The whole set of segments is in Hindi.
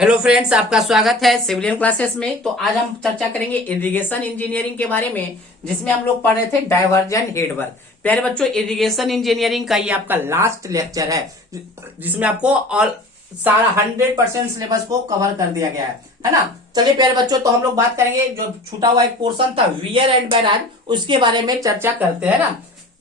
हेलो फ्रेंड्स, आपका स्वागत है सिविलियन क्लासेस में। तो आज हम चर्चा करेंगे इरिगेशन इंजीनियरिंग के बारे में, जिसमें हम लोग पढ़ रहे थे डाइवर्जन हेडवर्क। प्यारे बच्चों, इरिगेशन इंजीनियरिंग का ये आपका लास्ट लेक्चर है, जिसमें आपको ऑल सारा 100% सिलेबस को कवर कर दिया गया है ना। चलिए प्यारे बच्चों, तो हम लोग बात करेंगे जो छूटा हुआ एक पोर्शन था वियर एंड बैराज, उसके बारे में चर्चा करते हैं ना।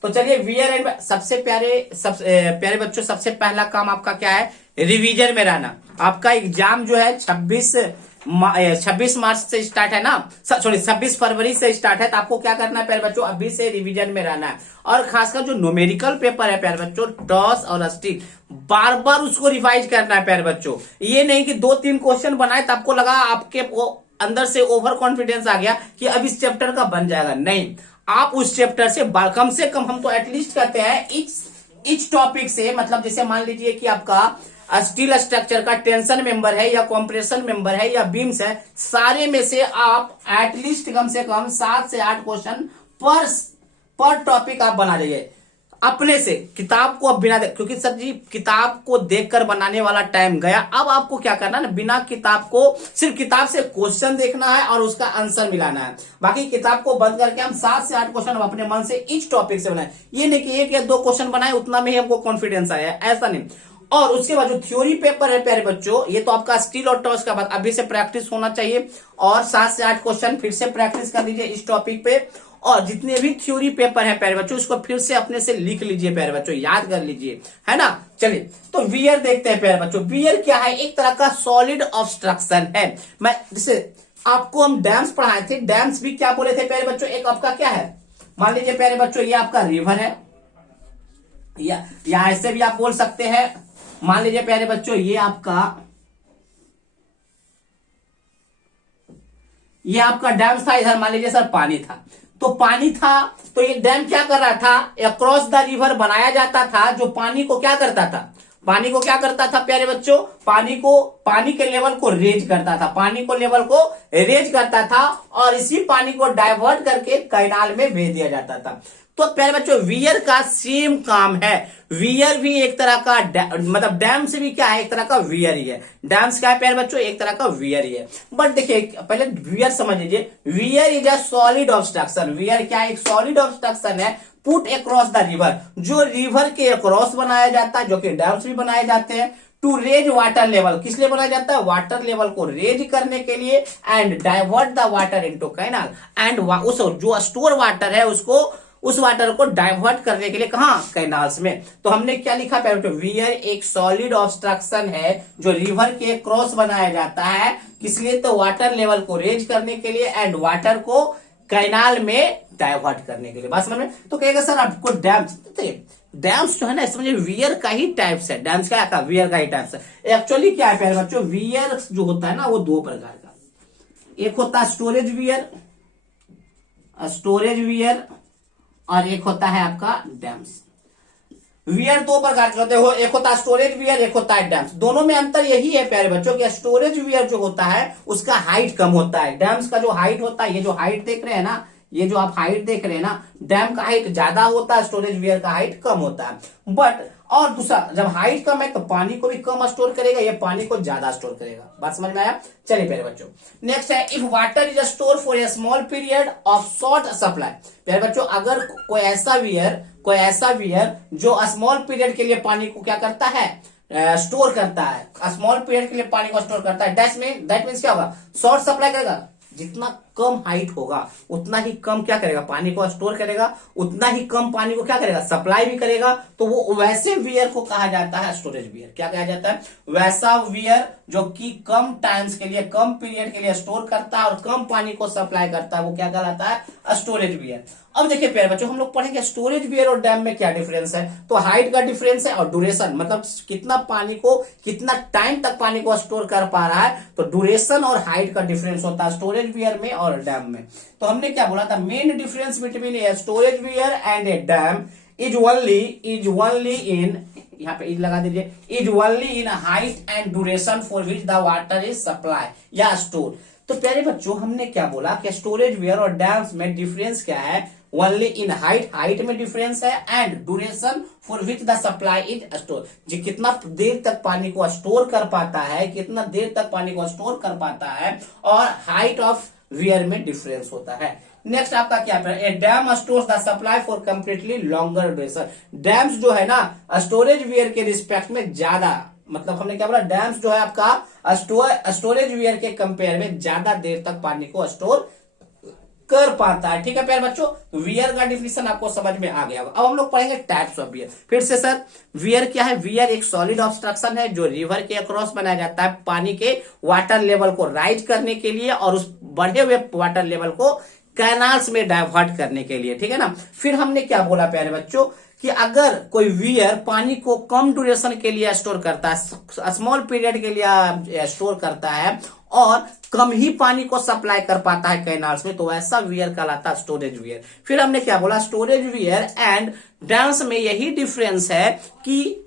तो चलिए वियर एंड सबसे प्यारे बच्चों, सबसे पहला काम आपका क्या है? रिवीजन में रहना। आपका एग्जाम जो है 26 मार्च से स्टार्ट है ना, सॉरी 26 फरवरी से स्टार्ट है। तो आपको क्या करना है प्यारे बच्चों? अभी से रिवीजन में रहना है। और खासकर जो न्यूमेरिकल पेपर है प्यारे बच्चों, टॉस और स्टील, बार बार उसको रिवाइज करना है प्यारे बच्चों। ये नहीं कि 2-3 क्वेश्चन बनाए तो आपको लगा आपके अंदर से ओवर कॉन्फिडेंस आ गया कि अब इस चैप्टर का बन जाएगा। नहीं, आप उस चैप्टर से कम से कम, हम तो एटलीस्ट कहते हैं इच टॉपिक से, मतलब जैसे मान लीजिए कि आपका स्टील स्ट्रक्चर का टेंशन मेंबर है या कॉम्प्रेशन मेंबर है या बीम्स है, सारे में से आप एटलीस्ट कम से कम 7 से 8 क्वेश्चन पर टॉपिक आप बना जाइए अपने से। किताब को अब बिना क्योंकि सर जी किताब को देखकर बनाने वाला टाइम गया। अब आपको क्या करना है ना, बिना किताब को, सिर्फ किताब से क्वेश्चन देखना है और उसका आंसर मिलाना है। बाकी किताब को बंद करके हम 7 से 8 क्वेश्चन अपने मन से इस टॉपिक से बनाए। ये नहीं कि 1 या 2 क्वेश्चन बनाए उतना में ही हमको कॉन्फिडेंस आया, ऐसा नहीं। और उसके बाद जो थ्योरी पेपर है प्यारे बच्चों, ये तो आपका स्टील और टॉस का बाद अभी से प्रैक्टिस होना चाहिए। और 7 से 8 क्वेश्चन फिर से प्रैक्टिस कर लीजिए इस टॉपिक पे। और जितने भी थ्योरी पेपर है प्यारे बच्चों, उसको फिर से अपने से लिख लीजिए प्यारे बच्चों, याद कर लीजिए, है ना। चलिए तो वियर देखते हैं प्यारे बच्चों। वियर क्या है? एक तरह का सॉलिड ऑब्स्ट्रक्शन है। मैं जैसे आपको हम डैम्स पढ़ाए थे, डैम्स भी क्या बोले थे प्यारे बच्चों? एक आपका क्या है, मान लीजिए प्यारे बच्चों, ये आपका रिवर है, या ऐसे भी आप बोल सकते हैं। मान लीजिए प्यारे बच्चों, ये आपका डैम था। इधर मान लीजिए सर पानी था, तो पानी था, तो ये डैम क्या कर रहा था? अक्रॉस द रिवर बनाया जाता था, जो पानी को क्या करता था? पानी को क्या करता था प्यारे बच्चों? पानी के लेवल को रेज करता था, पानी को लेवल को रेज करता था, और इसी पानी को डाइवर्ट करके कैनाल में भेज दिया जाता था। तो प्यारे बच्चों, वियर का सेम काम है। वियर भी एक तरह का मतलब डैम से भी क्या है, एक तरह का वियर ही है। डैम्स क्या है प्यारे बच्चों? एक तरह का वियर ही है। बट देखिए पहले वियर समझ लीजिए। Wear is a solid obstruction. Wear क्या है? एक सॉलिड ऑब्स्ट्रक्शन है पुट अक्रॉस द रिवर, जो रिवर के अक्रॉस बनाया जाता है, जो कि डैम्स भी बनाए जाते हैं टू रेज वाटर लेवल। किस लिए बनाया जाता है? वाटर लेवल को रेज करने के लिए, and divert the water into canal, and उस जो स्टोर वाटर है उसको, उस वाटर को डाइवर्ट करने के लिए कहा? कैनाल्स में। तो हमने क्या लिखा प्यारे? वियर एक सॉलिड ऑब्स्ट्रक्शन है जो रिवर के क्रॉस बनाया जाता है। किस लिए? तो वाटर लेवल को रेज करने के लिए, एंड वाटर को कैनाल में डाइवर्ट करने के लिए। बात समझ में? तो कहेगा सर आपको डैम्स, डैम्स जो है ना, समझिए वियर का ही टाइप्स है। डैम्स क्या है? वियर का ही टाइप्स है। एक्चुअली क्या है प्यारे बच्चों, वियर जो होता है ना, वो 2 प्रकार का। एक होता है स्टोरेज वियर, और एक होता है आपका डैम्स। वियर 2 प्रकार के होते हैं, एक होता है स्टोरेज वियर, एक होता है डैम्स। दोनों में अंतर यही है प्यारे बच्चों कि स्टोरेज वियर जो होता है उसका हाइट कम होता है। डैम्स का जो हाइट होता है, ये जो हाइट देख रहे हैं ना, ये जो आप हाइट देख रहे हैं ना, डैम का हाइट ज्यादा होता है, स्टोरेज वियर का हाइट कम होता है। बट और दूसरा, जब हाइट कम है तो पानी को भी कम स्टोर करेगा, ये पानी को ज्यादा स्टोर करेगा। बात समझ में आया? चलिए प्यारे बच्चों, नेक्स्ट है if water is store for a small period of short supply. प्यारे बच्चों, अगर कोई ऐसा वियर जो स्मॉल पीरियड के लिए पानी को क्या करता है? स्टोर करता है, स्मॉल पीरियड के लिए पानी को स्टोर करता है। दैट मीन्स क्या होगा? शॉर्ट सप्लाई करेगा। जितना कम हाइट होगा उतना ही कम क्या करेगा? पानी को स्टोर करेगा, उतना ही कम पानी को क्या करेगा? सप्लाई भी करेगा। तो वो वैसे वियर को कहा जाता है स्टोरेज वियर। क्या कहा जाता है? वैसा वियर जो कि कम टाइम्स के लिए, कम पीरियड के लिए स्टोर करता है और कम पानी को सप्लाई करता है, वो क्या कहलाता है? Storage wear. अब देखिए प्यारे बच्चों, हम लोग पढ़ेंगे स्टोरेज वियर और डैम में क्या डिफरेंस है। तो हाइट का डिफरेंस है, और ड्यूरेशन, मतलब कितना पानी को, कितना टाइम तक पानी को स्टोर कर पा रहा है। तो ड्यूरेशन और हाइट का डिफरेंस होता है स्टोरेज वियर में और डैम में। तो हमने क्या बोला था? Main difference between a storage wear and A dam is only in, यहाँ पे इज लगा दीजिए, is only in height and duration for which the water is supply या स्टोर। तो प्यारे बच्चों, हमने क्या बोला कि स्टोरेज वियर और डैम्स में डिफरेंस क्या है? ओनली इन हाइट में डिफरेंस है, and duration for which the supply is store, जो कितना देर तक पानी को स्टोर कर पाता है, कितना देर तक पानी को स्टोर कर पाता है, और हाइट ऑफ वियर में डिफरेंस होता है। नेक्स्ट आपका क्या है, a dam stores the supply for completely longer duration. Dams जो है ना स्टोरेज वियर के रिस्पेक्ट में ज्यादा, मतलब हमने क्या बोला, डैम्स जो है आपका स्टोरेज वियर के कंपेयर में ज्यादा देर तक पानी को स्टोर कर पाता है। ठीक है प्यारे बच्चों, तो वियर का डिफिनेशन आपको समझ में आ गया होगा। अब हम लोग पढ़ेंगे टाइप्स ऑफ वियर। फिर से सर, वियर क्या है? वियर एक सॉलिड ऑब्स्ट्रक्शन है जो रिवर के अक्रॉस बनाया जाता है पानी के वाटर लेवल को राइज करने के लिए और उस बढ़े हुए वाटर लेवल को कैनाल्स में डाइवर्ट करने के लिए। ठीक है ना। फिर हमने क्या बोला प्यारे बच्चों कि अगर कोई वियर पानी को कम ड्यूरेशन के लिए स्टोर करता है, स्मॉल पीरियड के लिए स्टोर करता है और कम ही पानी को सप्लाई कर पाता है कैनाल्स में, तो ऐसा वियर कहलाता है स्टोरेज वियर। फिर हमने क्या बोला, स्टोरेज वियर एंड डैम्स में यही डिफरेंस है कि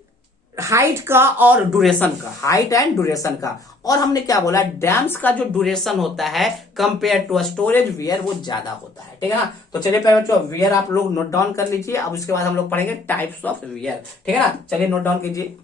हाइट का और ड्यूरेशन का, हाइट एंड ड्यूरेशन का। और हमने क्या बोला, डैम्स का जो ड्यूरेशन होता है कंपेयर टू स्टोरेज वियर वो ज्यादा होता है। ठीक है ना। तो चलिए पहले बच्चों वियर आप लोग नोट डाउन कर लीजिए, अब उसके बाद हम लोग पढ़ेंगे टाइप्स ऑफ वियर। ठीक है ना, चलिए नोट डाउन कीजिए।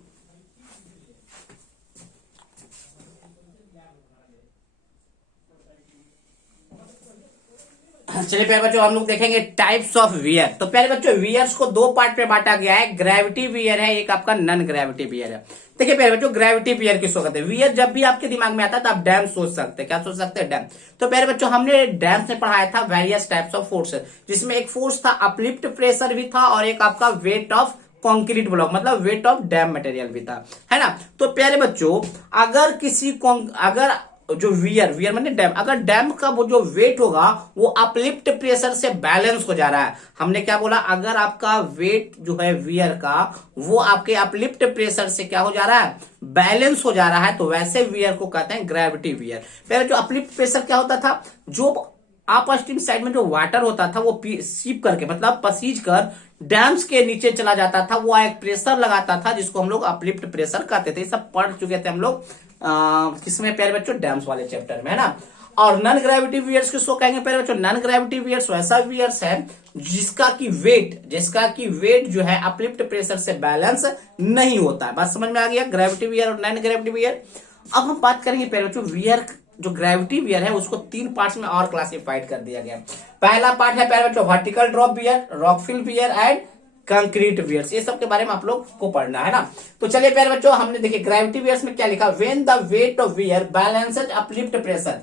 चलिए प्यारे बच्चों हम लोग देखेंगे टाइप्स ऑफ वियर। तो प्यारे बच्चों वियर्स को दो पार्ट में बांटा गया है, ग्रेविटी वियर है, एक आपका नॉन ग्रेविटी वियर है। देखिए प्यारे बच्चों ग्रेविटी वियर किसको कहते हैं? वियर जब भी आपके दिमाग में आता है तो आप डैम सोच सकते हैं। क्या सोच सकते हैं? डैम। तो प्यारे बच्चों हमने डैम से पढ़ाया था वेरियस टाइप्स ऑफ फोर्सेस, जिसमें एक फोर्स था अपलिफ्ट प्रेशर भी था और एक आपका वेट ऑफ कंक्रीट ब्लॉक, मतलब वेट ऑफ डैम मटेरियल भी था, है ना। तो प्यारे बच्चों अगर किसी अगर जो वियर माने डैम, अगर डैम का वो जो वेट होगा वो अपलिफ्ट प्रेशर से बैलेंस हो जा रहा है। हमने क्या बोला, अगर आपका वेट जो है वियर का वो आपके अपलिफ्ट प्रेशर से क्या हो जा रहा है, बैलेंस हो जा रहा है, तो वैसे वियर को कहते हैं ग्रेविटी वियर। पहले जो अपलिफ्ट प्रेशर क्या होता था, जो अपस्ट्रीम साइड में जो वाटर होता था वो सीप करके, मतलब पसीज कर डैम्स के नीचे चला जाता था, वो एक प्रेशर लगाता था जिसको हम लोग अपलिफ्ट प्रेशर कहते थे। सब पढ़ चुके थे हम लोग किसमें प्यारे बच्चों, डैम्स वाले चैप्टर में, है ना। और नॉन ग्रेविटी वियर्स किसको कहेंगे प्यारे बच्चों? नॉन ग्रेविटी वियर्स वैसा वियर्स है जिसका की वेट जो है अपलिफ्ट प्रेशर से बैलेंस नहीं होता है। बात समझ में आ गया, ग्रेविटी वियर और नॉन ग्रेविटी वियर। अब हम बात करेंगे प्यारे बच्चों वियर, जो ग्रेविटी वियर है उसको तीन पार्ट्स में और क्लासिफाइड कर दिया गया। पहला पार्ट है प्यारे बच्चों vertical drop weir, rockfill weir and concrete weirs. ये सब के बारे में आप लोग को पढ़ना है ना। तो चलिए प्यारे बच्चों हमने देखिए ग्रेविटी वियर्स में क्या लिखा, when the weight of wear balances uplift pressure.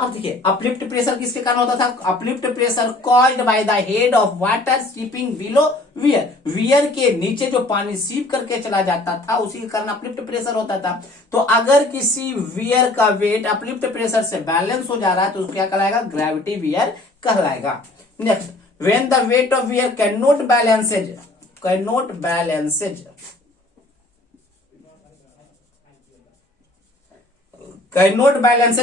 अब देखिए अपलिफ्ट प्रेशर किसके कारण होता था, uplift pressure called by the head of water seeping below wear, weir के नीचे जो पानी सीप करके चला जाता था उसी के कारण अपलिफ्ट प्रेशर होता था। तो अगर किसी वियर का वेट अपलिफ्ट प्रेशर से बैलेंस हो जा रहा है तो क्या कहलाएगा, ग्रेविटी वियर कहलाएगा। Next, when the weight of wear cannot balance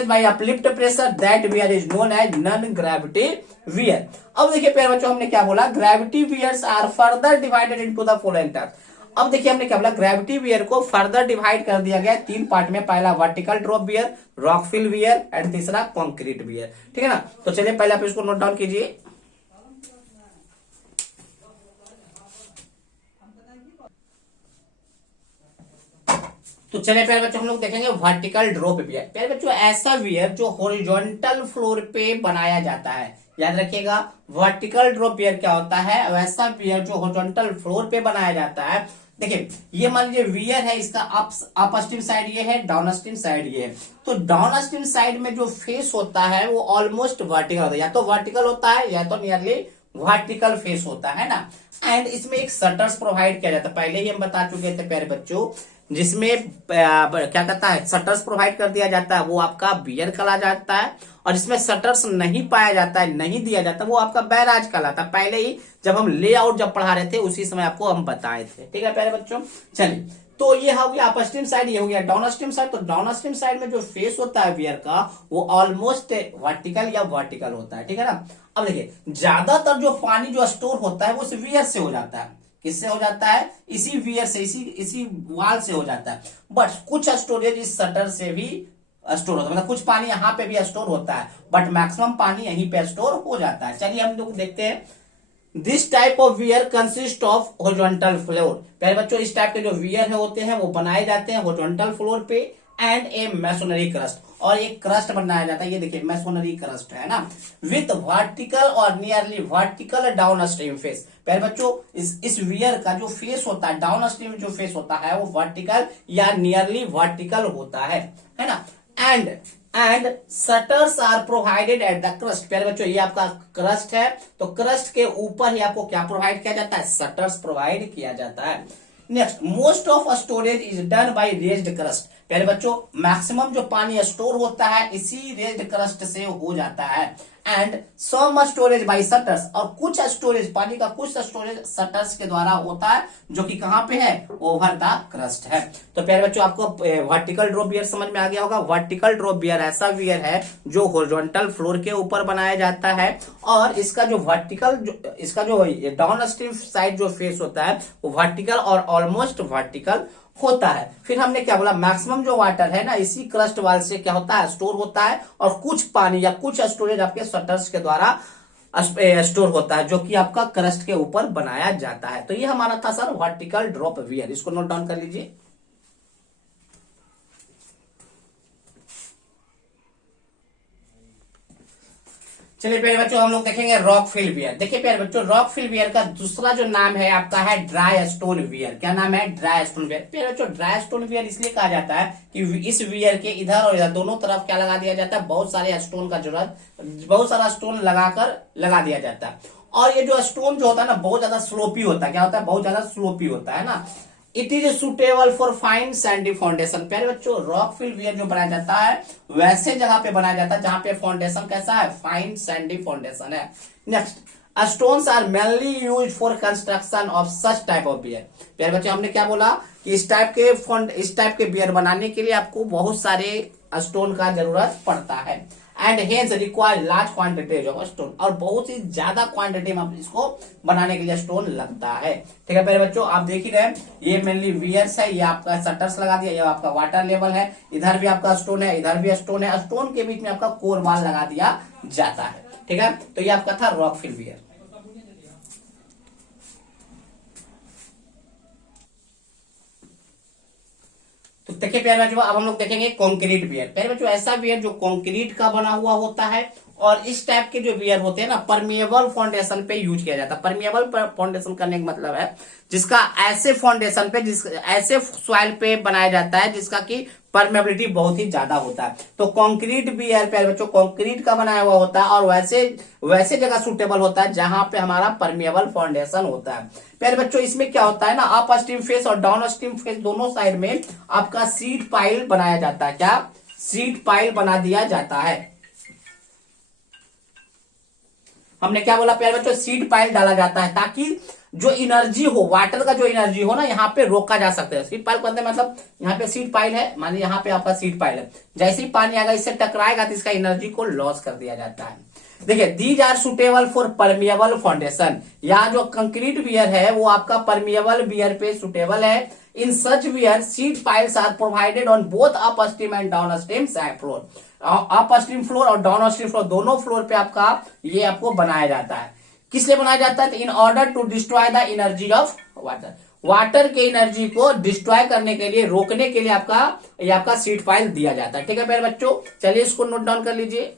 by uplift pressure, that wear is known as non-gravity wear। अब देखिए प्यारे बच्चों हमने क्या बोला, gravity weirs are further divided into the following types. अब देखिए हमने क्या बोला, ग्रेविटी वियर को फर्दर डिवाइड कर दिया गया तीन पार्ट में। पहला vertical drop weir, rockfill weir and तीसरा कंक्रीट वियर। ठीक है ना। तो चलिए पहले आप इसको नोट डाउन कीजिए। तो चलिए प्यारे बच्चों हम लोग देखेंगे वर्टिकल ड्रॉप वियर। प्यारे बच्चों ऐसा वियर जो हॉरिजॉन्टल फ्लोर पे बनाया जाता है, याद रखिएगा वर्टिकल ड्रॉप वियर क्या होता है, वैसा वियर जो हॉरिजॉन्टल फ्लोर पे बनाया जाता है। देखिए ये मान लीजिए वियर है, इसका अपस्ट्रीम साइड ये है, डाउनस्ट्रीम साइड ये है। तो डाउनस्ट्रीम साइड में जो फेस होता है वो ऑलमोस्ट वर्टिकल होता है, या तो वर्टिकल होता है या तो नियरली वर्टिकल फेस होता है ना। एंड इसमें एक शटर्स प्रोवाइड किया जाता है, पहले ही हम बता चुके थे प्यारे बच्चों, जिसमें क्या कहता है शटर्स प्रोवाइड कर दिया जाता है वो आपका वियर कहला जाता है, और जिसमें शटर्स नहीं पाया जाता है, नहीं दिया जाता, वो आपका बैराज कहलाता है। पहले ही जब हम लेआउट जब पढ़ा रहे थे उसी समय आपको हम बताए थे। ठीक है प्यारे बच्चों, चलिए तो ये हो गया अपस्ट्रीम साइड, ये हो गया डाउनस्ट्रीम साइड। तो डाउनस्ट्रीम साइड में जो फेस होता है वियर का वो ऑलमोस्ट वर्टिकल या वर्टिकल होता है। ठीक है ना। अब देखिए ज्यादातर जो पानी जो स्टोर होता है वो वियर से हो जाता है। किससे हो जाता है, इसी वियर से, इसी वाल से हो जाता है। बट कुछ स्टोरेज इस शटर से भी स्टोर होता है, मतलब कुछ पानी यहाँ पे भी स्टोर होता है, बट मैक्सिमम पानी यहीं पे स्टोर हो जाता है। चलिए हम लोग देखते हैं this type of wear consist of horizontal floor. पहले बच्चों इस टाइप के जो वियर होते हैं वो बनाए जाते हैं हॉरिजॉन्टल फ्लोर पे एंड ए मैसोनरी क्रस्ट, और एक क्रस्ट बनाया जाता है, ये देखिए मैसोनरी क्रस्ट है ना, विथ वर्टिकल और nearly vertical down stream face. पहले बच्चों इस वियर का जो फेस होता है, डाउन स्ट्रीम जो फेस होता है वो वर्टिकल या नियरली वर्टिकल होता है ना। And shutters are provided at the crest. प्यारे बच्चों ये आपका क्रस्ट है, तो क्रस्ट के ऊपर ही आपको क्या प्रोवाइड किया जाता है, शटर्स प्रोवाइड किया जाता है। Next, most of storage is done by raised crust. प्यारे बच्चों मैक्सिमम जो पानी स्टोर होता है इसी रेज्ड क्रस्ट से हो जाता है। And some storage by shutters, और कुछ स्टोरेज पानी का कुछ स्टोरेज शटर्स के द्वारा होता है, जो कि कहां पे है, ओवर द क्रस्ट है। तो प्यारे बच्चों आपको वर्टिकल ड्रॉप बियर समझ में आ गया होगा। वर्टिकल ड्रॉप बियर ऐसा बियर है जो हॉरिजॉन्टल फ्लोर के ऊपर बनाया जाता है, और इसका जो डाउन स्ट्रीम साइड जो फेस होता है वो वर्टिकल और ऑलमोस्ट वर्टिकल होता है। फिर हमने क्या बोला, मैक्सिमम जो वाटर है ना इसी क्रस्ट वाल से क्या होता है, स्टोर होता है, और कुछ पानी या कुछ स्टोरेज आपके शटर्स के द्वारा स्टोर होता है, जो कि आपका क्रस्ट के ऊपर बनाया जाता है। तो ये हमारा था सर वर्टिकल ड्रॉप वियर, इसको नोट डाउन कर लीजिए। चलिए प्यारे बच्चों हम लोग देखेंगे रॉक फिल वियर। देखिए प्यारे बच्चों रॉक फिल वियर का दूसरा जो नाम है आपका है ड्राई स्टोन वियर। क्या नाम है, ड्राई स्टोन वियर। प्यारे बच्चों ड्राई स्टोन वियर इसलिए कहा जाता है कि इस वियर के इधर और इधर दोनों तरफ क्या लगा दिया जाता है, बहुत सारे स्टोन का जरूरत, बहुत सारा स्टोन लगा दिया जाता है। और ये जो स्टोन जो होता है ना बहुत ज्यादा स्लोपी होता है, क्या होता है, बहुत ज्यादा स्लोपी होता है ना। It is suitable for fine sandy foundation. प्यारे बच्चों रॉक फिल वियर जो बनाया जाता है वैसे जगह पे बनाया जाता है जहां पे फाउंडेशन कैसा है, फाइन सैंडी फाउंडेशन है। Next, stones are mainly use for construction of such type of weir. प्यारे बच्चों हमने क्या बोला कि इस टाइप के बियर बनाने के लिए आपको बहुत सारे स्टोन का जरूरत पड़ता है। And hence require large quantities of stone, और बहुत ही ज्यादा क्वांटिटी में इसको बनाने के लिए स्टोन लगता है। ठीक है प्यारे बच्चों आप देख ही रहे हैं, ये मेनली वियर्स है, ये आपका शटर्स लगा दिया, ये आपका वाटर लेवल है, इधर भी आपका स्टोन है, इधर भी स्टोन है, स्टोन के बीच में आपका कोर वाल लगा दिया जाता है। ठीक है, तो ये आपका था रॉक फिल वियर। तो देखिए प्यारे बच्चों अब हम लोग देखेंगे कंक्रीट बियर। प्यारे बच्चों ऐसा बियर जो कंक्रीट का बना हुआ होता है, और इस टाइप के जो बियर होते हैं ना परमिएबल फाउंडेशन पे यूज किया जाता है। परमिएबल फाउंडेशन करने का मतलब है जिसका ऐसे फाउंडेशन पे ऐसे सॉइल पे बनाया जाता है जिसका की परमेबिलिटी बहुत ही ज्यादा होता है। तो कंक्रीट बियर प्यारे बच्चों कंक्रीट का बनाया हुआ होता है, और वैसे जगह सुटेबल होता है जहां पे हमारा परमिएबल फाउंडेशन होता है। प्यारे बच्चों इसमें क्या होता है ना, अप स्ट्रीम फेस और डाउन स्ट्रीम फेस दोनों साइड में आपका सीड पाइल बनाया जाता है। क्या, सीड पाइल बना दिया जाता है। हमने क्या बोला प्यारे बच्चों, सीड पाइल डाला जाता है ताकि जो एनर्जी हो, वाटर का जो एनर्जी हो ना यहाँ पे रोका जा सकता है। सीड पाइल करते मतलब यहाँ पे सीड पाइल है, मान लीजिए यहाँ पे आपका सीड पाइल है, जैसे ही पानी आएगा इससे टकराएगा तो इसका एनर्जी को लॉस कर दिया जाता है। देखिए these are suitable for permeable foundation. यहाँ जो कंक्रीट बियर है वो आपका परमिएबल बियर पे सुटेबल है। In such weir sheet piles are provided on both upstream and downstream side floor. Upstream floor और डाउन स्ट्रीम फ्लोर दोनों फ्लोर पे आपका ये आपको बनाया जाता है। किस लिए बनाया जाता है, तो in order to destroy the energy of water. Water के एनर्जी को डिस्ट्रॉय करने के लिए, रोकने के लिए आपका सीड पाइल दिया जाता है। ठीक है प्यारे बच्चों, चलिए इसको नोट डाउन कर लीजिए।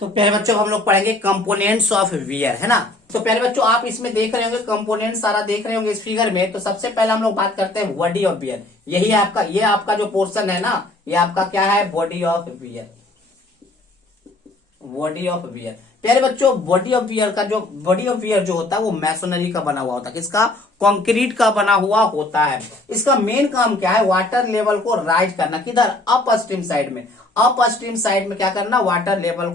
तो प्यारे बच्चों हम लोग पढ़ेंगे कंपोनेंट्स ऑफ वियर, है ना। तो प्यारे बच्चों आप इसमें देख रहे होंगे कंपोनेंट सारा देख रहे होंगे इस फिगर में। तो सबसे पहले हम लोग बात करते हैं बॉडी ऑफ वियर। यही आपका, ये आपका जो पोर्शन है ना, ये आपका क्या है, body of wear. Body of wear प्यारे बच्चों बॉडी ऑफ वियर जो होता है वो मैसोनरी का बना हुआ होता है। किसका, कंक्रीट का बना हुआ होता है। इसका मेन काम क्या है, वाटर लेवल को राइज करना। किधर, अप स्ट्रीम साइड में। अप स्ट्रीम साइड में क्या करना, वाटर लेवल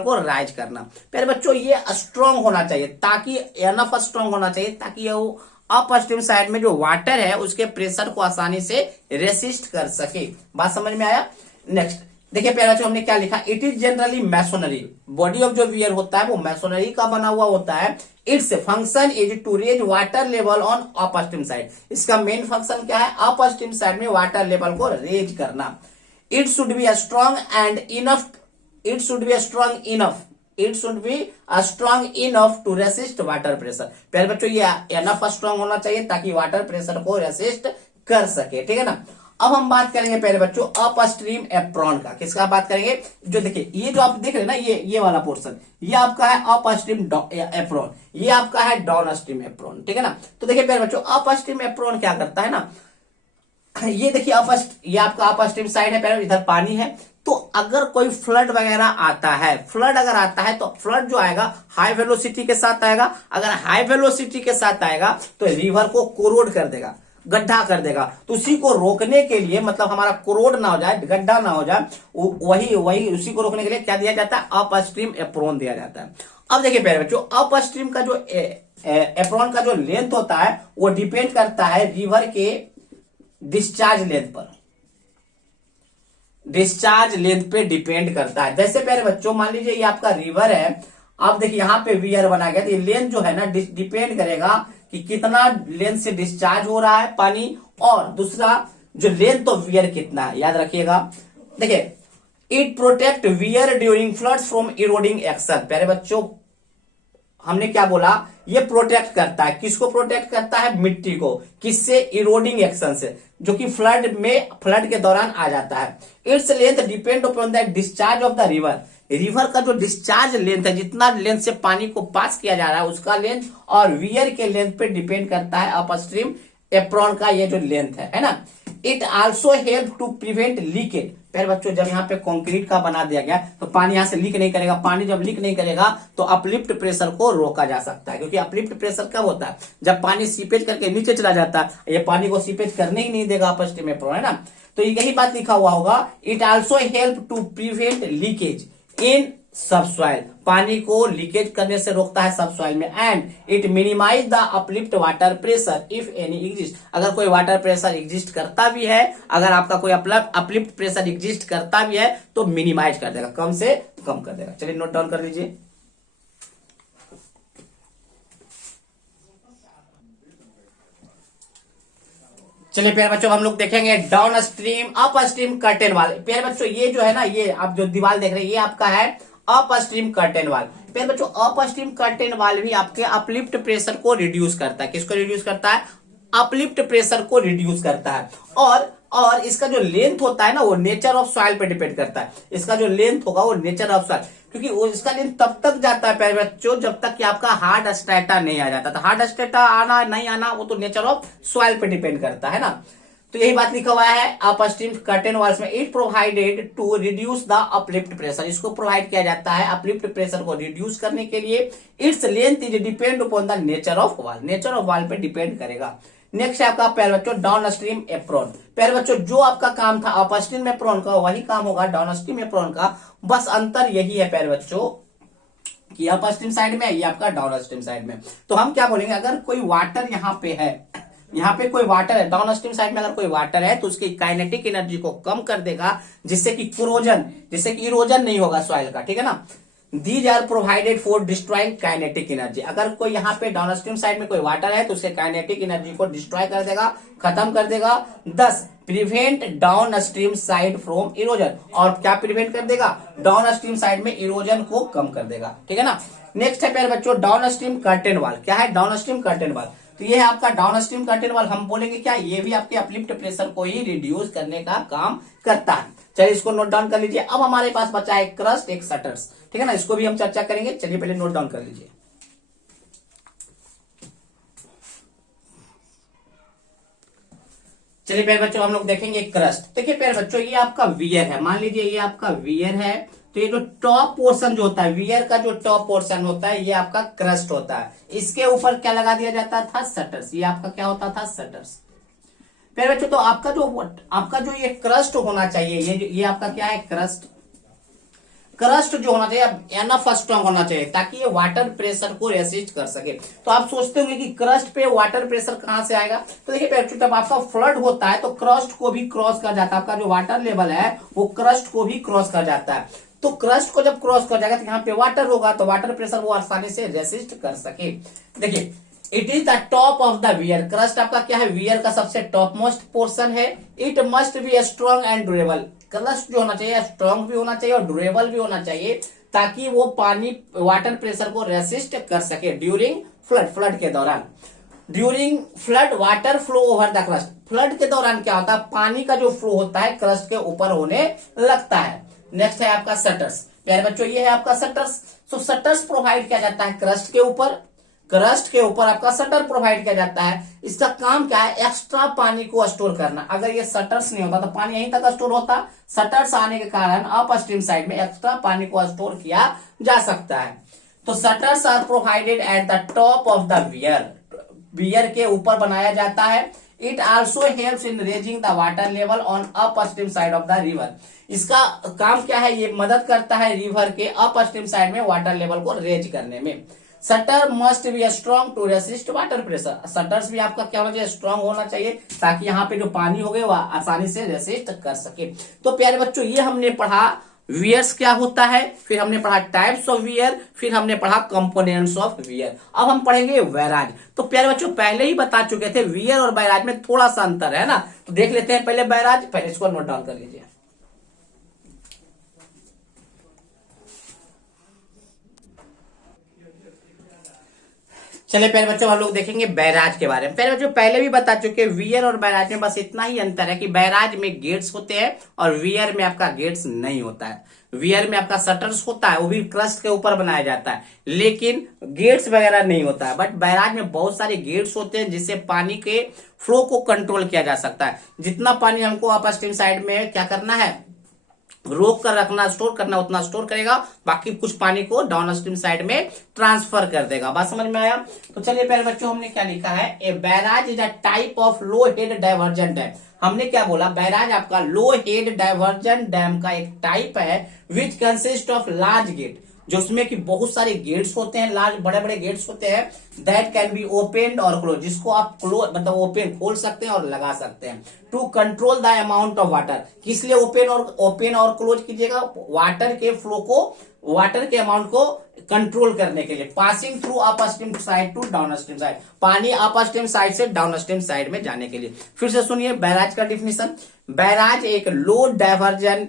को राइज करना। प्यारे बच्चों ये स्ट्रांग होना चाहिए, ताकि एनफ स्ट्रांग होना चाहिए ताकि वो अप स्ट्रीम साइड में जो वाटर है उसके प्रेशर को आसानी से रेसिस्ट कर सके। बात समझ में आया। नेक्स्ट देखिए प्यारे बच्चों हमने क्या लिखा, it is generally masonry. Body of जो वियर होता है वो मैसोनरी का बना हुआ होता है। Its function is to raise water level on upstream side. इसका मेन फंक्शन क्या है, अप स्ट्रीम साइड में वाटर लेवल को रेज करना। It should be strong and enough, it should be strong enough, it should be strong enough to resist water pressure. प्यारे बच्चों ये एनफ स्ट्रॉन्ग होना चाहिए ताकि वाटर प्रेशर को रेसिस्ट कर सके, ठीक है ना। अब हम बात करेंगे प्यारे बच्चों अप स्ट्रीम एप्रॉन का। किसका बात करेंगे? जो देखिए ये जो आप देख रहे हैं ना, ये वाला पोर्शन, ये आपका है अप स्ट्रीम एप्रॉन, ये आपका है डाउन स्ट्रीम एप्रॉन, ठीक है ना। तो देखिए प्यारे बच्चों अप स्ट्रीम एप्रॉन क्या करता है ना, ये देखिए ये आपका अप स्ट्रीम साइड है, प्यारे इधर पानी है। तो अगर कोई फ्लड वगैरह आता है, फ्लड अगर आता है तो फ्लड जो आएगा हाई वेलोसिटी के साथ आएगा। अगर हाई वेलोसिटी के साथ आएगा तो रिवर को कोरोड कर देगा, गड्ढा कर देगा। तो उसी को रोकने के लिए, मतलब हमारा कोरोड ना हो जाए, गड्ढा ना हो जाए, वही उसी को रोकने के लिए क्या दिया जाता है? अप स्ट्रीम एप्रॉन दिया जाता है। अब देखिए प्यारे बच्चों अप स्ट्रीम का जो एप्रॉन का जो लेंथ होता है वो डिपेंड करता है रिवर के डिस्चार्ज लेंथ पर, डिस्चार्ज लेंथ पे डिपेंड करता है। जैसे प्यारे बच्चों मान लीजिए ये आपका रिवर है, आप देखिए यहाँ पे वीआर बना गया, तो ये लेंथ जो है ना डिपेंड करेगा कि कितना लेंथ से डिस्चार्ज हो रहा है पानी, और दूसरा जो लेंथ ऑफ वीआर कितना है, याद रखिएगा। देखिए it protect VR during floods from eroding action. प्यारे बच्चों हमने क्या बोला? ये प्रोटेक्ट करता है, किसको प्रोटेक्ट करता है? मिट्टी को। किससे? इरोडिंग एक्शन से, जो कि फ्लड के दौरान आ जाता है। Its length depend upon the discharge of the river. River का जो डिस्चार्ज लेंथ है, जितना लेंथ से पानी को पास किया जा रहा है उसका लेंथ, और वियर के लेंथ पे डिपेंड करता है अपस्ट्रीम एप्रॉन का ये जो लेंथ है ना। It also help to prevent leakage. पहले बच्चों जब यहाँ पे कंक्रीट का बना दिया गया तो पानी यहाँ से लीक नहीं करेगा। पानी जब लीक नहीं करेगा तो अपलिफ्ट प्रेशर को रोका जा सकता है, क्योंकि अपलिफ्ट प्रेशर कब होता है? जब पानी सीपेज करके नीचे चला जाता है। ये पानी को सीपेज करने ही नहीं देगा अपस्ट्रीम एप्रॉन, है ना। तो यही बात लिखा हुआ होगा, it also help to prevent leakage in subsoil. पानी को लीकेज करने से रोकता है सबसॉइल में। And it minimize the uplift water pressure if any exist. अगर कोई वाटर प्रेशर एग्जिस्ट करता भी है, अगर आपका कोई अपलिफ्ट प्रेशर एग्जिस्ट करता भी है तो मिनिमाइज कर देगा, कम से कम कर देगा। चलिए नोट डाउन कर लीजिए। चलिए प्यारे बच्चों हम लोग देखेंगे down stream up stream curtain वाल। प्यारे बच्चों ये जो है ना, ये आप जो दीवार देख रहे हैं ये आपका है अप स्ट्रीम कर्टेन वाल। प्यारे बच्चों अप स्ट्रीम कर्टेन वाल भी आपके अपलिफ्ट प्रेशर को रिड्यूस करता है। किसको रिड्यूस करता है? अपलिफ्ट प्रेशर को रिड्यूस करता है। और इसका जो लेंथ होता है ना वो नेचर ऑफ सॉइल पे डिपेंड करता है। इसका जो लेंथ होगा वो नेचर ऑफ सॉइल, क्योंकि वो इसका लेंथ तब तक जाता है प्यारे बच्चों जब तक कि आपका हार्ड स्ट्रेटा नहीं आ जाता। तो हार्ड स्ट्रेटा आना नहीं आना वो तो नेचर ऑफ सॉइल पे डिपेंड करता है ना। तो यही बात लिखा हुआ है अप स्ट्रीम कर्टेन वॉल्स में। It provided to reduce the uplift pressure. इसको प्रोवाइड किया जाता है अपलिफ्ट प्रेशर को रिड्यूस करने के लिए। Its length is depend upon the nature of wall. Nature of wall पे डिपेंड करेगा। नेक्स्ट है आपका प्यारे बच्चों डाउन स्ट्रीम एप्रॉन। प्यारे बच्चों जो आपका काम था अप स्ट्रीम एप्रॉन का वही काम होगा डाउन स्ट्रीम एप्रॉन का। बस अंतर यही है प्यारे बच्चों कि अप स्ट्रीम साइड में, ये आपका डाउन स्ट्रीम साइड में। तो हम क्या बोलेंगे, अगर कोई वाटर यहाँ पे है, यहाँ पे कोई वाटर है, डाउन स्ट्रीम साइड में अगर कोई वाटर है तो उसकी काइनेटिक एनर्जी को कम कर देगा, जिससे कि इरोजन नहीं होगा सॉइल का, ठीक है ना। These are provided for destroying kinetic energy. अगर कोई यहाँ पे डाउन स्ट्रीम साइड में कोई वाटर है तो उसके काइनेटिक एनर्जी को डिस्ट्रॉय कर देगा, खत्म कर देगा। 10 prevent down stream side from erosion. और क्या प्रिवेंट कर देगा? डाउन स्ट्रीम साइड में इरोजन को कम कर देगा, ठीक है ना। नेक्स्ट है प्यारे बच्चों डाउन स्ट्रीम कर्टेन वॉल। क्या है? Down stream curtain wall. तो ये है आपका डाउन स्ट्रीम कर्टेन वॉल। हम बोलेंगे क्या, ये भी आपके अपलिफ्ट प्रेशर को ही रिड्यूस करने का काम करता है। चलिए इसको नोट डाउन कर लीजिए। अब हमारे पास बचा है क्रस्ट, एक शटर्स, ठीक है ना। इसको भी हम चर्चा करेंगे। चलिए पहले नोट डाउन कर लीजिए। चलिए प्यारे बच्चों हम लोग देखेंगे क्रस्ट। देखिए प्यारे बच्चों ये आपका वियर है, मान लीजिए ये आपका वियर है। तो ये जो टॉप पोर्शन जो होता है, वियर का जो टॉप पोर्शन होता है ये आपका क्रस्ट होता है। इसके ऊपर क्या लगा दिया जाता था? शटर्स। ये आपका क्या होता था? शटर्स। प्यारे बच्चों तो आपका जो ये क्रस्ट होना चाहिए, ये आपका क्या है? क्रस्ट। क्रस्ट जो होना चाहिए एनफ स्ट्रॉन्ग होना चाहिए ताकि ये वाटर प्रेशर को रेसिस्ट कर सके। तो आप सोचते होंगे कि क्रस्ट पे वाटर प्रेशर कहां से आएगा? तो देखिए जब आपका फ्लड होता है तो क्रस्ट को भी क्रॉस कर जाता है। आपका जो वाटर लेवल है वो क्रस्ट को भी क्रॉस कर जाता है। तो क्रस्ट को जब क्रॉस कर जाएगा तो यहाँ पे वाटर होगा, तो वाटर प्रेशर वो आसानी से रेसिस्ट कर सके। देखिए it is the top of the wear. Crust आपका क्या है, वियर का सबसे टॉप मोस्ट पोर्शन है। It must be strong and durable. Crust जो होना चाहिए स्ट्रॉन्ग भी होना चाहिए और ड्यूरेबल भी होना चाहिए, ताकि वो पानी वाटर प्रेशर को रेसिस्ट कर सके ड्यूरिंग फ्लड, फ्लड के दौरान। During flood water flow over the crust. Flood के दौरान क्या होता है, पानी का जो फ्लो होता है क्रस्ट के ऊपर होने लगता है। नेक्स्ट है आपका शटर्स। प्यारे बच्चों ये है आपका शटर्स। सो शटर्स प्रोवाइड किया जाता है क्रस्ट के ऊपर। क्रस्ट के ऊपर आपका शटर प्रोवाइड किया जाता है। इसका काम क्या है, एक्स्ट्रा पानी को स्टोर करना। अगर ये शटर्स नहीं होता तो पानी यहीं तक स्टोर होता। शटर्स आने के कारण अप स्ट्रीम साइड में एक्स्ट्रा पानी को स्टोर किया जा सकता है। तो shutters are provided at the top of the weir. Weir के ऊपर बनाया जाता है। It also helps in raising the water level on upstream side of the river. इसका काम क्या है, ये मदद करता है रिवर के अप स्ट्रीम साइड में वाटर लेवल को रेज करने में। Shutter must be strong to resist water pressure. Shutters भी आपका क्या होना चाहिए, स्ट्रॉन्ग होना चाहिए, ताकि यहाँ पे जो पानी हो गया वह आसानी से रेसिस्ट कर सके। तो प्यारे बच्चों ये हमने पढ़ा वियर्स क्या होता है, फिर हमने पढ़ा टाइप्स ऑफ वियर, फिर हमने पढ़ा कंपोनेंट्स ऑफ वियर। अब हम पढ़ेंगे बैराज। तो प्यारे बच्चों पहले ही बता चुके थे वियर और बैराज में थोड़ा सा अंतर है ना, तो देख लेते हैं पहले बैराज। पहले इसको नोट डाउन कर लीजिए। चलिए प्यारे बच्चों हम लोग देखेंगे बैराज के बारे में। प्यारे बच्चों पहले भी बता चुके वियर और बैराज में बस इतना ही अंतर है कि बैराज में गेट्स होते हैं और वियर में आपका गेट्स नहीं होता है। वियर में आपका शटर्स होता है, वो भी क्रस्ट के ऊपर बनाया जाता है, लेकिन गेट्स वगैरह नहीं होता है। बट बैराज में बहुत सारे गेट्स होते हैं जिससे पानी के फ्लो को कंट्रोल किया जा सकता है। जितना पानी हमको अप स्ट्रीम साइड में क्या करना है, रोक कर रखना, स्टोर करना, उतना स्टोर करेगा, बाकी कुछ पानी को डाउन स्ट्रीम साइड में ट्रांसफर कर देगा। बात समझ में आया। तो चलिए प्यारे बच्चों हमने क्या लिखा है, a barrage is a type of low head diversion dam. हमने क्या बोला, बैराज आपका लो हेड डाइवर्जन डैम का एक टाइप है which consist of large gate, जो उसमें कि बहुत सारे गेट्स होते हैं, लार्ज बड़े बड़े गेट्स होते हैं, दैट कैन बी ओपन और क्लोज, जिसको आप क्लोज मतलब ओपन खोल सकते हैं और लगा सकते हैं। To control the amount of water, किस लिए ओपन और क्लोज कीजिएगा, वाटर के फ्लो को, वाटर के अमाउंट को कंट्रोल करने के लिए। Passing through upstream side to downstream side, पानी अप स्ट्रीम साइड से डाउन स्ट्रीम साइड में जाने के लिए। फिर से सुनिए बैराज का डिफिनेशन। बैराज एक लो डाइवर्जन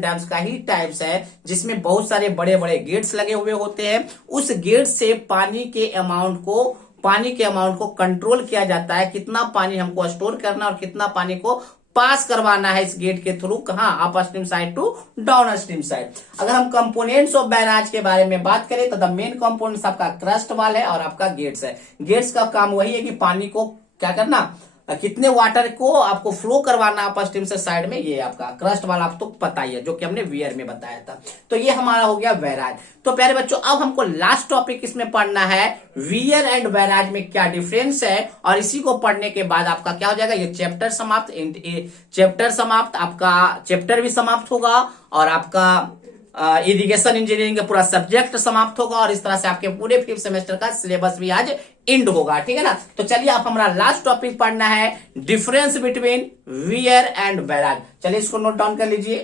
डैम्स का ही टाइप्स है जिसमें बहुत सारे बड़े बड़े गेट्स लगे हुए होते हैं। उस गेट से पानी के अमाउंट को कंट्रोल किया जाता है, कितना पानी हमको स्टोर करना और कितना पानी को पास करवाना है इस गेट के थ्रू, कहां, upstream side to downstream side. अगर हम कंपोनेंट्स ऑफ बैराज के बारे में बात करें तो द मेन कंपोनेंट्स आपका क्रस्ट वाल है और आपका गेट्स है। गेट्स का काम वही है कि पानी को क्या करना, कितने वाटर को आपको फ्लो करवाना अप स्ट्रीम से साइड में, ये आपका क्रस्ट वाला आपको पता ही है, जो कि हमने वियर में बताया था। तो ये हमारा हो गया बैराज। तो प्यारे बच्चों अब हमको लास्ट टॉपिक इसमें पढ़ना है, वियर एंड बैराज में क्या डिफरेंस है, और इसी को पढ़ने के बाद आपका क्या हो जाएगा, ये चैप्टर समाप्त, आपका चैप्टर भी समाप्त होगा और आपका इरिगेशन इंजीनियरिंग का पूरा सब्जेक्ट समाप्त होगा, और इस तरह से आपके पूरे 5th सेमेस्टर का सिलेबस भी आज एंड होगा। ठीक है ना। तो चलिए आप हमारा लास्ट टॉपिक पढ़ना है difference between wear and barrage. चलिए इसको नोट डाउन कर लीजिए।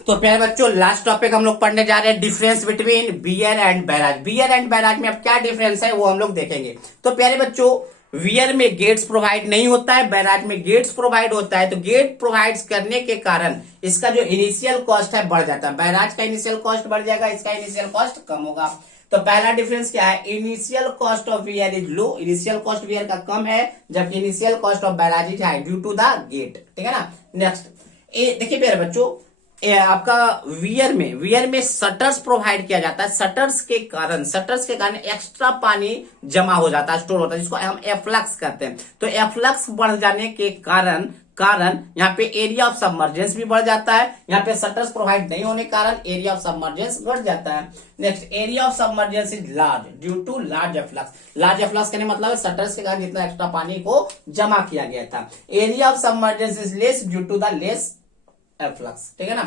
तो प्यारे बच्चों लास्ट टॉपिक हम लोग पढ़ने जा रहे हैं difference between wear and barrage. Wear and barrage में अब क्या डिफरेंस है वो हम लोग देखेंगे। तो प्यारे बच्चों वियर में गेट्स प्रोवाइड नहीं होता है, बैराज में गेट्स प्रोवाइड होता है। तो गेट प्रोवाइड करने के कारण इसका जो इनिशियल कॉस्ट है बढ़ जाता है। बैराज का इनिशियल कॉस्ट बढ़ जाएगा, इसका इनिशियल कॉस्ट कम होगा। तो पहला डिफरेंस क्या है, initial cost of weir is low. Initial cost weir का कम है, जबकि initial cost of barrage is high due to the gate. ठीक है ना। नेक्स्ट देखिए प्यारे बच्चों, आपका वियर में शटर्स प्रोवाइड किया जाता है। शटर्स के कारण एक्स्ट्रा पानी जमा हो जाता है, स्टोर होता है, जिसको हम एफ्लक्स कहते हैं। तो एफ्लक्स बढ़ जाने के कारण यहाँ पे एरिया ऑफ सबमर्जेंस भी बढ़ जाता है। यहाँ पे शटर्स प्रोवाइड नहीं होने के कारण एरिया ऑफ सबमर्जेंस बढ़ जाता है। Next, area of submergence is large due to large afflux. Large afflux कहने मतलब शटर्स के कारण जितना एक्स्ट्रा पानी को जमा किया गया था। Area of submergence is less due to the less afflux. ठीक है ना।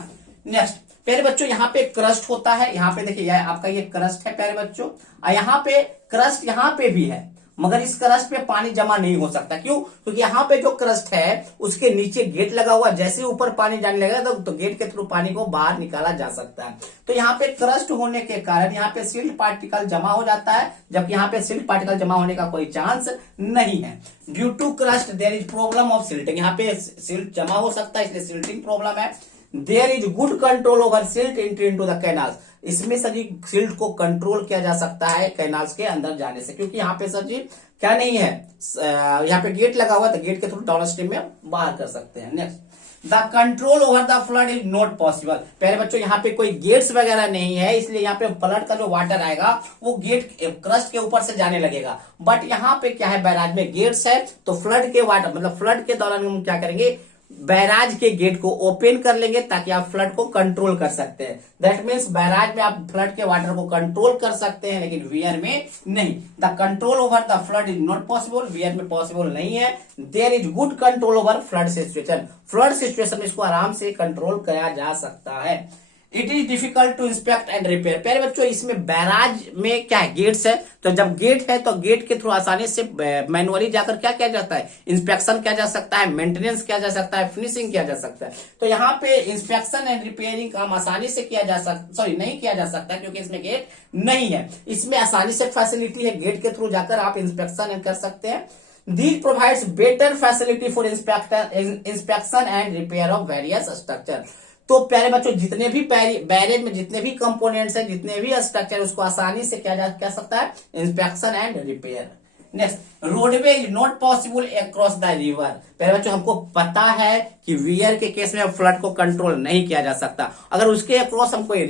नेक्स्ट प्यारे बच्चों यहाँ पे क्रस्ट होता है, यहाँ पे देखिए आपका ये क्रस्ट है प्यारे बच्चों, और यहाँ पे क्रस्ट यहाँ पे भी है, मगर इस क्रस्ट पे पानी जमा नहीं हो सकता। क्यों? क्योंकि यहाँ पे जो क्रस्ट है उसके नीचे गेट लगा हुआ, जैसे ऊपर पानी जाने लगेगा तो गेट के थ्रू पानी को बाहर निकाला जा सकता है। तो यहाँ पे क्रस्ट होने के कारण यहाँ पे सिल्ट पार्टिकल जमा हो जाता है, जबकि यहाँ पे सिल्ट पार्टिकल जमा होने का कोई चांस नहीं है। Due to crest there is problem of silting, यहाँ पे सिल्ट जमा हो सकता है, इसलिए सिल्टिंग प्रॉब्लम है। There is good control over silt entry into the canals, इसमें सर जी सिल्ट को कंट्रोल किया जा सकता है कैनाल्स के अंदर जाने से, क्योंकि यहाँ पे सर जी क्या नहीं है, यहाँ पे गेट लगा हुआ है, तो गेट के थ्रू डाउन स्ट्रीम में बाहर कर सकते हैं। Next, the control over the flood is not possible. पहले बच्चों यहाँ पे कोई गेट्स वगैरह नहीं है, इसलिए यहाँ पे फ्लड का जो वाटर आएगा वो गेट क्रस्ट के ऊपर से जाने लगेगा। बट यहाँ पे क्या है, बैराज में गेट्स है, तो फ्लड के वाटर मतलब फ्लड के दौरान हम क्या करेंगे, बैराज के गेट को ओपन कर लेंगे ताकि आप फ्लड को कंट्रोल कर सकते हैं। दैट मीन्स बैराज में आप फ्लड के वाटर को कंट्रोल कर सकते हैं, लेकिन वियर में नहीं। The control over the flood is not possible, weir में पॉसिबल नहीं है। There is good control over flood situation, flood situation में इसको आराम से कंट्रोल किया जा सकता है। It is difficult to inspect and repair. प्यारे बच्चों इसमें बैराज में क्या है, गेट्स है, तो जब गेट है तो गेट के थ्रू आसानी से मैनुअली जाकर क्या किया जाता है, इंस्पेक्शन किया जा सकता है, मेंटेनेंस किया जा सकता है, फिनिशिंग किया जा सकता है। तो यहाँ पे इंस्पेक्शन एंड रिपेयरिंग काम आसानी से किया जा सकता, सॉरी नहीं किया जा सकता क्योंकि इसमें गेट नहीं है। इसमें आसानी से फैसिलिटी है, गेट के थ्रू जाकर आप इंस्पेक्शन कर सकते हैं। These provides better facility for inspection and repair of various structure। तो प्यारे बच्चों जितने भी बैरेज में जितने भी कंपोनेंट्स हैं, जितने भी स्ट्रक्चर, उसको आसानी से किया जा सकता है, inspection and repair. Next, roadway is not possible across the river. प्यारे बच्चों हमको पता है कि वियर के केस में फ्लड को कंट्रोल नहीं किया जा सकता, अगर उसके अक्रॉस हम कोई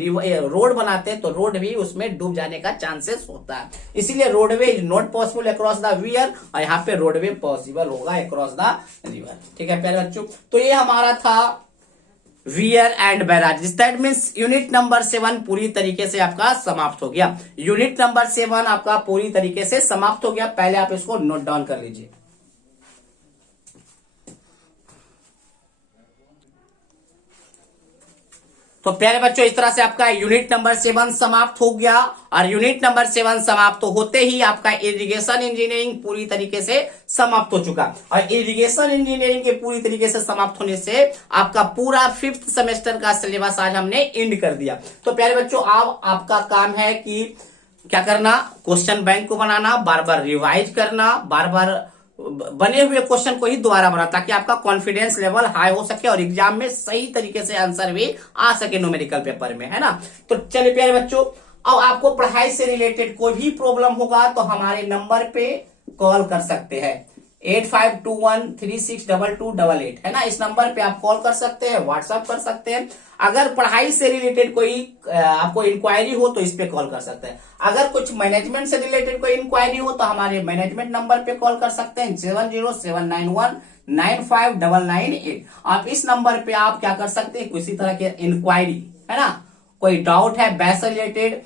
रोड बनाते हैं तो रोड भी उसमें डूब जाने का चांसेस होता है, इसीलिए roadway is not possible across the wear, और यहाँ पे रोडवे पॉसिबल होगा अक्रॉस द रिवर। ठीक है प्यारे बच्चों, तो ये हमारा था wear and barrage. That means unit number 7 पूरी तरीके से आपका समाप्त हो गया। यूनिट नंबर 7 आपका पूरी तरीके से समाप्त हो गया। पहले आप इसको नोट डाउन कर लीजिए। तो प्यारे बच्चों इस तरह से आपका यूनिट नंबर 7 समाप्त हो गया, और यूनिट नंबर 7 समाप्त होते ही आपका इरिगेशन इंजीनियरिंग पूरी तरीके से समाप्त हो चुका। और इरिगेशन इंजीनियरिंग के पूरी तरीके से समाप्त होने से आपका पूरा 5th सेमेस्टर का सिलेबस आज हमने एंड कर दिया। तो प्यारे बच्चों अब आपका काम है कि क्या करना, क्वेश्चन बैंक को बनाना, बार बार रिवाइज करना, बार बार बने हुए क्वेश्चन को ही दोबारा बना, ताकि आपका कॉन्फिडेंस लेवल हाई हो सके और एग्जाम में सही तरीके से आंसर भी आ सके न्यूमेरिकल पेपर में, है ना। तो चलिए प्यारे बच्चों, अब आपको पढ़ाई से रिलेटेड कोई भी प्रॉब्लम होगा तो हमारे नंबर पे कॉल कर सकते हैं, 8521362288, है ना। इस नंबर पे आप कॉल कर सकते हैं, व्हाट्सएप कर सकते हैं। अगर पढ़ाई से रिलेटेड कोई आपको इंक्वायरी हो तो इस पे कॉल कर सकते हैं। अगर कुछ मैनेजमेंट से रिलेटेड कोई इंक्वायरी हो तो हमारे मैनेजमेंट नंबर पे कॉल कर सकते हैं, 7079195998। आप इस नंबर पे आप क्या कर सकते हैं, किसी तरह के इंक्वायरी, है ना, कोई डाउट है बैच से रिलेटेड,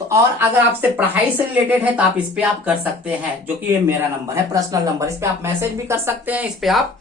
तो और अगर आपसे पढ़ाई से रिलेटेड है तो आप इस पे आप कर सकते हैं, जो कि ये मेरा नंबर है, पर्सनल नंबर। इस पे आप मैसेज भी कर सकते हैं, इस पे आप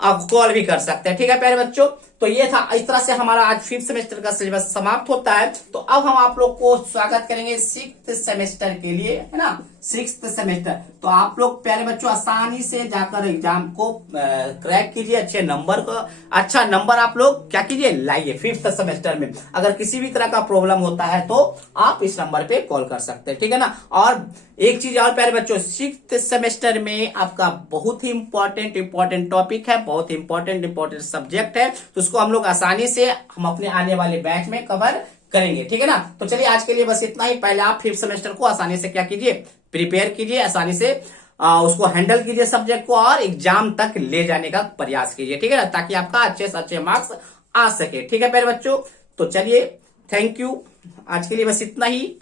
कॉल भी कर सकते हैं। ठीक है प्यारे बच्चों, तो ये था, इस तरह से हमारा आज 5th सेमेस्टर का सिलेबस समाप्त होता है। तो अब हम आप लोग को स्वागत करेंगे 6th सेमेस्टर के लिए, है ना, 6th सेमेस्टर। तो आप लोग प्यारे बच्चों आसानी से जाकर एग्जाम को क्रैक कीजिए, अच्छे नंबर को, अच्छा नंबर आप लोग क्या कीजिए, लाइए 5th सेमेस्टर में। अगर किसी भी तरह का प्रॉब्लम होता है तो आप इस नंबर पे कॉल कर सकते हैं, ठीक है ना। और एक चीज और प्यारे बच्चों, 6th सेमेस्टर में आपका बहुत ही इंपॉर्टेंट टॉपिक है, बहुत ही इंपॉर्टेंट सब्जेक्ट है, तो उसको हम लोग आसानी से हम अपने आने वाले बैच में कवर करेंगे, ठीक है ना। तो चलिए आज के लिए बस इतना ही। पहले आप 5th सेमेस्टर को आसानी से क्या कीजिए, प्रिपेयर कीजिए, आसानी से उसको हैंडल कीजिए सब्जेक्ट को, और एग्जाम तक ले जाने का प्रयास कीजिए, ठीक है ना, ताकि आपका अच्छे से अच्छे मार्क्स आ सके। ठीक है प्यारे बच्चों, तो चलिए थैंक यू, आज के लिए बस इतना ही।